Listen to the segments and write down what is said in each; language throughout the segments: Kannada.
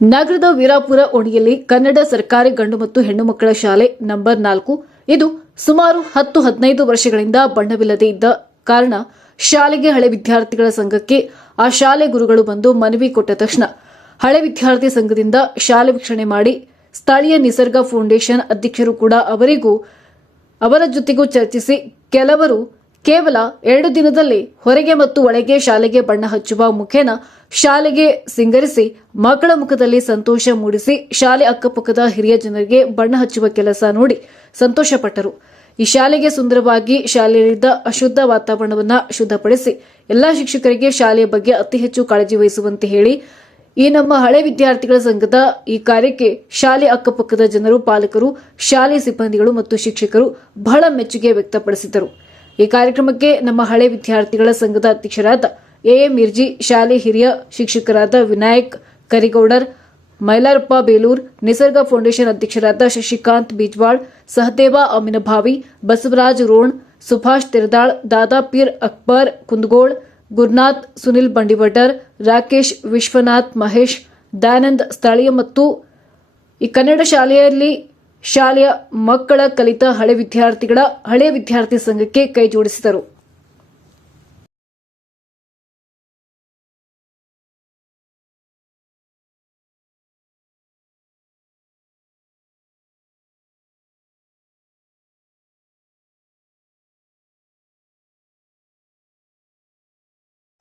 ನಗರದ ವೀರಾಪುರ ಓಣಿಯಲ್ಲಿ ಕನ್ನಡ ಸರ್ಕಾರಿ ಗಂಡು ಮತ್ತು ಹೆಣ್ಣು ಮಕ್ಕಳ ಶಾಲೆ ನಂಬರ್ ನಾಲ್ಕು. ಇದು ಸುಮಾರು ಹತ್ತು ಹದಿನೈದು ವರ್ಷಗಳಿಂದ ಬಣ್ಣವಿಲ್ಲದೆ ಇದ್ದ ಕಾರಣ ಶಾಲೆಗೆ ಹಳೆ ವಿದ್ಯಾರ್ಥಿಗಳ ಸಂಘಕ್ಕೆ ಆ ಶಾಲೆ ಗುರುಗಳು ಬಂದು ಮನವಿ ಕೊಟ್ಟ ತಕ್ಷಣ ಹಳೆ ವಿದ್ಯಾರ್ಥಿ ಸಂಘದಿಂದ ಶಾಲೆ ವೀಕ್ಷಣೆ ಮಾಡಿ ಸ್ಥಳೀಯ ನಿಸರ್ಗ ಫೌಂಡೇಶನ್ ಅಧ್ಯಕ್ಷರು ಕೂಡ ಅವರಿಗೂ ಅವರ ಜೊತೆಗೂ ಚರ್ಚಿಸಿ ಕೆಲವರು ಕೇವಲ ಎರಡು ದಿನದಲ್ಲಿ ಹೊರಗೆ ಮತ್ತು ಒಳಗೆ ಶಾಲೆಗೆ ಬಣ್ಣ ಹಚ್ಚುವ ಮುಖೇನ ಶಾಲೆಗೆ ಸಿಂಗರಿಸಿ ಮಕ್ಕಳ ಮುಖದಲ್ಲಿ ಸಂತೋಷ ಮೂಡಿಸಿ ಶಾಲೆ ಅಕ್ಕಪಕ್ಕದ ಹಿರಿಯ ಜನರಿಗೆ ಬಣ್ಣ ಹಚ್ಚುವ ಕೆಲಸ ನೋಡಿ ಸಂತೋಷಪಟ್ಟರು. ಈ ಶಾಲೆಗೆ ಸುಂದರವಾಗಿ ಶಾಲೆಯಲ್ಲಿದ್ದ ಅಶುದ್ಧ ವಾತಾವರಣವನ್ನು ಶುದ್ಧಪಡಿಸಿ ಎಲ್ಲಾ ಶಿಕ್ಷಕರಿಗೆ ಶಾಲೆಯ ಬಗ್ಗೆ ಅತಿ ಹೆಚ್ಚು ಕಾಳಜಿ ವಹಿಸುವಂತೆ ಹೇಳಿ ಈ ನಮ್ಮ ಹಳೆ ವಿದ್ಯಾರ್ಥಿಗಳ ಸಂಘದ ಈ ಕಾರ್ಯಕ್ಕೆ ಶಾಲೆ ಅಕ್ಕಪಕ್ಕದ ಜನರು ಪಾಲಕರು, ಶಾಲೆ ಸಿಬ್ಬಂದಿಗಳು ಮತ್ತು ಶಿಕ್ಷಕರು ಬಹಳ ಮೆಚ್ಚುಗೆ ವ್ಯಕ್ತಪಡಿಸಿದರು. ಈ ಕಾರ್ಯಕ್ರಮಕ್ಕೆ ನಮ್ಮ ಹಳೆ ವಿದ್ಯಾರ್ಥಿಗಳ ಸಂಘದ ಅಧ್ಯಕ್ಷರಾದ ಎಎ ಮಿರ್ಜಿ, ಶಾಲೆ ಹಿರಿಯ ಶಿಕ್ಷಕರಾದ ವಿನಾಯಕ್ ಕರಿಗೌಡರ್, ಮೈಲಾರಪ್ಪ ಬೇಲೂರ್, ನಿಸರ್ಗ ಫೌಂಡೇಶನ್ ಅಧ್ಯಕ್ಷರಾದ ಶಶಿಕಾಂತ್ ಬೀಜ್ವಾಳ್, ಸಹದೇವ ಅಮಿನಭಾವಿ, ಬಸವರಾಜ್ ರೋಣ್, ಸುಭಾಷ್ ತೆರದಾಳ್, ದಾದಾ ಪೀರ್ ಅಕ್ಬರ್ ಕುಂದಗೋಳ್, ಗುರುನಾಥ್ ಸುನಿಲ್ ಬಂಡಿವಟರ್, ರಾಕೇಶ್ ವಿಶ್ವನಾಥ್ ಮಹೇಶ್ ದಯಾನಂದ್ ಸ್ಥಳೀಯ ಮತ್ತು ಈ ಕನ್ನಡ ಶಾಲೆಯಲ್ಲಿ ಶಾಲೆಯ ಮಕ್ಕಳ ಕಲಿತ ಹಳೆ ವಿದ್ಯಾರ್ಥಿಗಳ ಹಳೆ ವಿದ್ಯಾರ್ಥಿ ಸಂಘಕ್ಕೆ ಕೈ ಜೋಡಿಸಿದರು.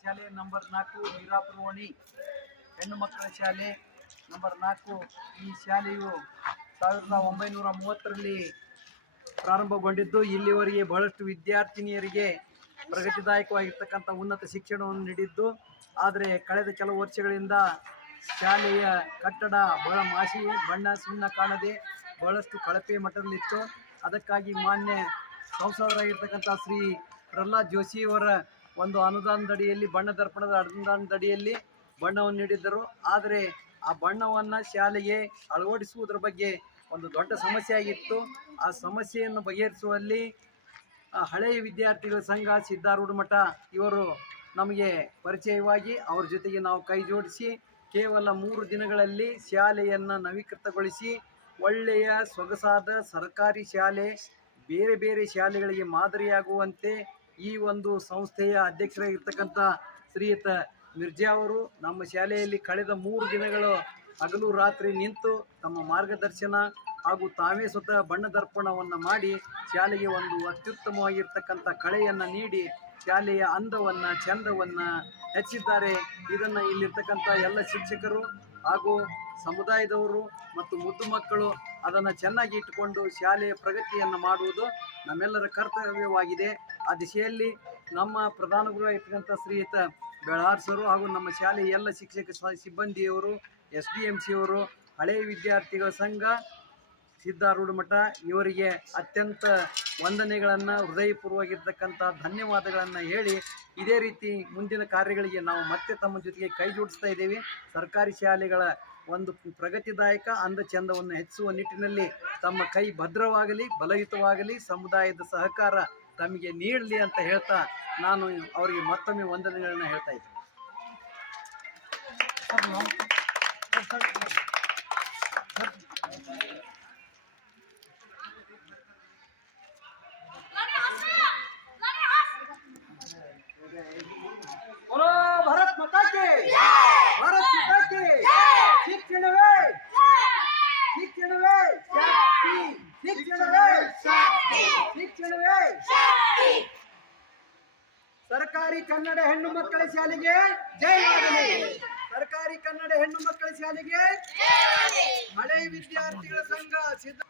ಶಾಲೆ ನಂಬರ್ ನಾಲ್ಕು ವೀರಾಪುರವಣಿ. ಹೆಣ್ಣು ಮಕ್ಕಳ ಶಾಲೆ ನಂಬರ್ ನಾಲ್ಕು. ಈ ಶಾಲೆಯು ಸಾವಿರದ ಒಂಬೈನೂರ ಮೂವತ್ತರಲ್ಲಿ ಪ್ರಾರಂಭಗೊಂಡಿದ್ದು, ಇಲ್ಲಿವರೆಗೆ ಬಹಳಷ್ಟು ವಿದ್ಯಾರ್ಥಿನಿಯರಿಗೆ ಪ್ರಗತಿದಾಯಕವಾಗಿರ್ತಕ್ಕಂಥ ಉನ್ನತ ಶಿಕ್ಷಣವನ್ನು ನೀಡಿದ್ದು. ಆದರೆ ಕಳೆದ ಕೆಲವು ವರ್ಷಗಳಿಂದ ಶಾಲೆಯ ಕಟ್ಟಡ ಬಹಳ ಮಾಸಿ, ಬಣ್ಣ ಸುಣ್ಣ ಕಾಣದೆ ಬಹಳಷ್ಟು ಕಳಪೆ ಮಟ್ಟದಲ್ಲಿತ್ತು. ಅದಕ್ಕಾಗಿ ಮಾನ್ಯ ಸಂಸದರಾಗಿರ್ತಕ್ಕಂಥ ಶ್ರೀ ಪ್ರಹ್ಲಾದ್ ಜೋಶಿಯವರ ಒಂದು ಅನುದಾನದಡಿಯಲ್ಲಿ, ಬಣ್ಣ ದರ್ಪಣದ ಅನುದಾನದಡಿಯಲ್ಲಿ ಬಣ್ಣವನ್ನು ನೀಡಿದ್ದರು. ಆದರೆ ಆ ಬಣ್ಣವನ್ನು ಶಾಲೆಗೆ ಅಳವಡಿಸುವುದರ ಬಗ್ಗೆ ಒಂದು ದೊಡ್ಡ ಸಮಸ್ಯೆ ಆಗಿತ್ತು ಆ ಸಮಸ್ಯೆಯನ್ನು ಬಗೆಹರಿಸುವಲ್ಲಿ ಹಳೆಯ ವಿದ್ಯಾರ್ಥಿಗಳ ಸಂಘ, ಸಿದ್ಧಾರೂಢ ಮಠ, ಇವರು ನಮಗೆ ಪರಿಚಯವಾಗಿ ಅವರ ಜೊತೆಗೆ ನಾವು ಕೈ ಜೋಡಿಸಿ ಕೇವಲ ಮೂರು ದಿನಗಳಲ್ಲಿ ಶಾಲೆಯನ್ನು ನವೀಕೃತಗೊಳಿಸಿ ಒಳ್ಳೆಯ ಸೊಗಸಾದ ಸರ್ಕಾರಿ ಶಾಲೆ, ಬೇರೆ ಬೇರೆ ಶಾಲೆಗಳಿಗೆ ಮಾದರಿಯಾಗುವಂತೆ ಈ ಒಂದು ಸಂಸ್ಥೆಯ ಅಧ್ಯಕ್ಷರಾಗಿರ್ತಕ್ಕಂಥ ಶ್ರೀಯುತ ಮಿರ್ಜಾ ಅವರು ನಮ್ಮ ಶಾಲೆಯಲ್ಲಿ ಕಳೆದ ಮೂರು ದಿನಗಳು ಹಗಲು ರಾತ್ರಿ ನಿಂತು ತಮ್ಮ ಮಾರ್ಗದರ್ಶನ ಹಾಗೂ ತಾವೇ ಸ್ವತಃ ಬಣ್ಣದರ್ಪಣವನ್ನು ಮಾಡಿ ಶಾಲೆಗೆ ಒಂದು ಅತ್ಯುತ್ತಮವಾಗಿರ್ತಕ್ಕಂಥ ಕಳೆಯನ್ನು ನೀಡಿ ಶಾಲೆಯ ಅಂದವನ್ನು, ಚಂದವನ್ನು ಹೆಚ್ಚಿದ್ದಾರೆ. ಇದನ್ನು ಇಲ್ಲಿರ್ತಕ್ಕಂಥ ಎಲ್ಲ ಶಿಕ್ಷಕರು ಹಾಗೂ ಸಮುದಾಯದವರು ಮತ್ತು ಮುದ್ದು ಮಕ್ಕಳು ಅದನ್ನು ಚೆನ್ನಾಗಿ ಇಟ್ಟುಕೊಂಡು ಶಾಲೆಯ ಪ್ರಗತಿಯನ್ನು ಮಾಡುವುದು ನಮ್ಮೆಲ್ಲರ ಕರ್ತವ್ಯವಾಗಿದೆ. ಆ ದಿಶೆಯಲ್ಲಿ ನಮ್ಮ ಪ್ರಧಾನ ಗುರು ಇರ್ತಕ್ಕಂಥ ಶ್ರೀಯುತ ಬೆಳಾರ್ ಹಾಗೂ ನಮ್ಮ ಶಾಲೆಯ ಎಲ್ಲ ಶಿಕ್ಷಕ ಸಿಬ್ಬಂದಿಯವರು, ಎಸ್ ಡಿ ಎಂ ಸಿ ಅವರು ಹಳೆಯ ವಿದ್ಯಾರ್ಥಿಗಳ ಸಂಘ, ಸಿದ್ಧಾರೂಢ ಮಠ, ಇವರಿಗೆ ಅತ್ಯಂತ ವಂದನೆಗಳನ್ನು ಹೃದಯಪೂರ್ವವಾಗಿರ್ತಕ್ಕಂಥ ಧನ್ಯವಾದಗಳನ್ನು ಹೇಳಿ ಇದೇ ರೀತಿ ಮುಂದಿನ ಕಾರ್ಯಗಳಿಗೆ ನಾವು ಮತ್ತೆ ತಮ್ಮ ಜೊತೆಗೆ ಕೈ ಜೋಡಿಸ್ತಾ ಇದ್ದೀವಿ. ಸರ್ಕಾರಿ ಶಾಲೆಗಳ ಒಂದು ಪ್ರಗತಿದಾಯಕ ಅಂದ ಚಂದವನ್ನು ಹೆಚ್ಚಿಸುವ ನಿಟ್ಟಿನಲ್ಲಿ ತಮ್ಮ ಕೈ ಭದ್ರವಾಗಲಿ, ಬಲಯುತವಾಗಲಿ, ಸಮುದಾಯದ ಸಹಕಾರ ತಮಗೆ ನೀಡಲಿ ಅಂತ ಹೇಳ್ತಾ ನಾನು ಅವರಿಗೆ ಮತ್ತೊಮ್ಮೆ ವಂದನೆಗಳನ್ನ ಹೇಳ್ತಾ ಇದ್ದೆ बोलो ಕನ್ನಡ ಹೆಣ್ಣು ಮಕ್ಕಳ ಶಾಲೆಗೆ ಜಯವಾಗಲಿ ಸರ್ಕಾರಿ ಕನ್ನಡ ಹೆಣ್ಣು ಮಕ್ಕಳ ಶಾಲೆಗೆ ಹಳೆ ವಿದ್ಯಾರ್ಥಿಗಳ ಸಂಘ ಸಿದ್ಧ